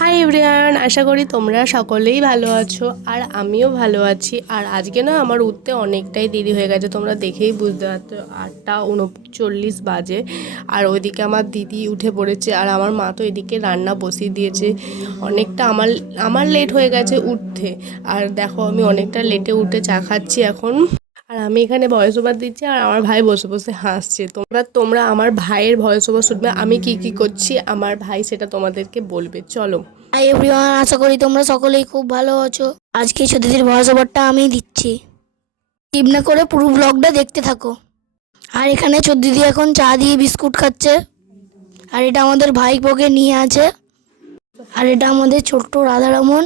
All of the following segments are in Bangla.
হাই এভরিওয়ান, আশা করি তোমরা সকলেই ভালো আছো আর আমিও ভালো আছি। আর আজকে না আমার উঠতে অনেকটাই দেরি হয়ে গেছে, তোমরা দেখেই বুঝতে পারছো 8টা 39 বাজে। আর ওইদিকে আমার দিদি উঠে পড়েছে আর আমার মা তো এদিকে রান্না বসিয়ে দিয়েছে। অনেকটা আমার লেট হয়ে গেছে উঠতে। আর দেখো আমি অনেকটা লেটে উঠে চা খাচ্ছি এখন। আর আমি এখানে ভয়েস ওভার দিচ্ছি আর আমার ভাই বসে বসে হাসছে। তোমরা আমার ভাইয়ের ভয়েস ওভার শুনবে, আমি কি করছি আমার ভাই সেটা তোমাদেরকে বলবে। চলো। হাই এভরিওয়ান, আশা করি তোমরা সকলেই খুব ভালো আছো। আজকে সত্যিদের ভয়েস ওভারটা আমি দিচ্ছি, স্কিপ না করে পুরো ব্লগটা দেখতে থাকো। আর এখানে চোদ্দিদি এখন চা দিয়ে বিস্কুট খাচ্ছে। আর এটা আমাদের ভাইপোকে নিয়ে আছে। আর এটা আমাদের ছোট্ট রাধারমন।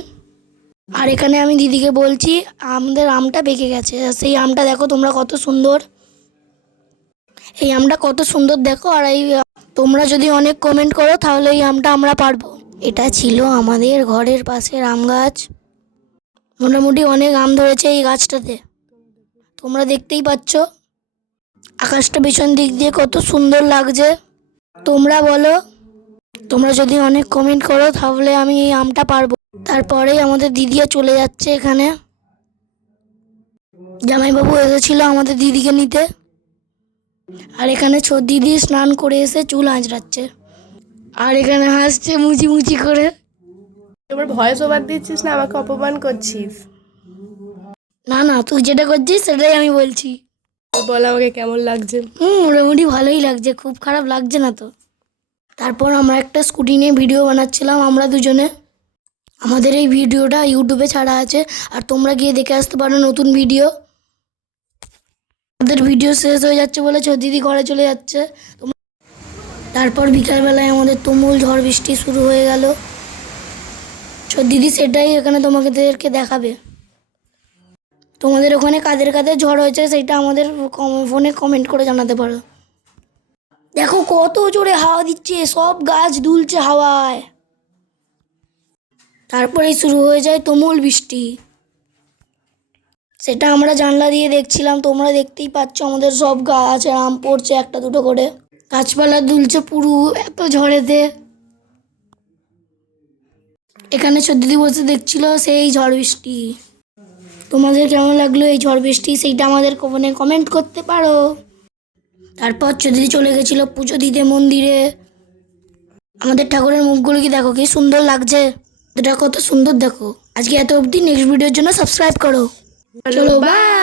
আর এখানে আমি দিদিকে বলছি আমাদের আমটা পেকে গেছে। সেই আমটা দেখো তোমরা কত সুন্দর, এই আমটা কত সুন্দর দেখো। আর এই তোমরা যদি অনেক কমেন্ট করো তাহলে এই আমটা আমরা পারবো। এটা ছিল আমাদের ঘরের পাশের আম গাছ। মোটামুটি অনেক আম ধরেছে এই গাছটাতে, তোমরা দেখতেই পাচ্ছ। আকাশটা পিছন দিক দিয়ে কত সুন্দর লাগছে। তোমরা বলো, তোমরা যদি অনেক কমেন্ট করো তাহলে আমি এই আমটা পারবো। তারপরেই আমাদের দিদিও চলে যাচ্ছে। এখানে জামাইবাবু এসেছিল আমাদের দিদিকে নিতে। আর এখানে ছোট দিদি স্নান করে এসে চুল আঁচড়াচ্ছে। আর এখানে হাসছে মুচি মুচি করে। তোমার ভয়েস ওভার দিচ্ছিস না আমাকে অপমান করছিস? না না, তুই যেটা করছিস সেটাই আমি বলছি। বল আমাকে কেমন লাগছে। মোটামুটি ভালোই লাগছে, খুব খারাপ লাগছে না তো। তারপর আমরা একটা স্কুটি নিয়ে ভিডিও বানাচ্ছিলাম আমরা দুজনে। আমাদের এই ভিডিওটা ইউটিউবে ছাড়া আছে, আর তোমরা গিয়ে দেখে আসতে পারো নতুন ভিডিও। আমাদের ভিডিও শেষ হয়ে যাচ্ছে বলে দিদি ঘরে চলে যাচ্ছে। তারপর বিকালবেলায় আমাদের তুমুল ঝড় বৃষ্টি শুরু হয়ে গেল। দিদি সেটাই এখানে তোমাদেরকে দেখাবে। তোমাদের ওখানে কাদের কাদের ঝড় হয়েছে সেটা আমাদের ফোনে কমেন্ট করে জানাতে পারো। দেখো কত জোরে হাওয়া দিচ্ছে, সব গাছ দুলছে হাওয়ায়। তারপরেই শুরু হয়ে যায় তুমুল বৃষ্টি। সেটা আমরা জানলা দিয়ে দেখছিলাম, তোমরা দেখতেই পাচ্ছ আমাদের সব গাছ আম পড়ছে একটা দুটো করে, গাছপালা দুলছে পুরো এত ঝড়েতে। এখানে দিদি বসে দেখছিল সেই ঝড় বৃষ্টি। তোমাদের কেমন লাগলো এই ঝড় বৃষ্টি সেইটা আমাদের ফোনে কমেন্ট করতে পারো। তারপর দিদি চলে গেছিল পুজো দিতে মন্দিরে। আমাদের ঠাকুরের মুখগুলো কি দেখো কি সুন্দর লাগছে, এটা কত সুন্দর দেখো। আজকে এত অবধি, নেক্সট ভিডিওর জন্য সাবস্ক্রাইব করো। চলো বাই।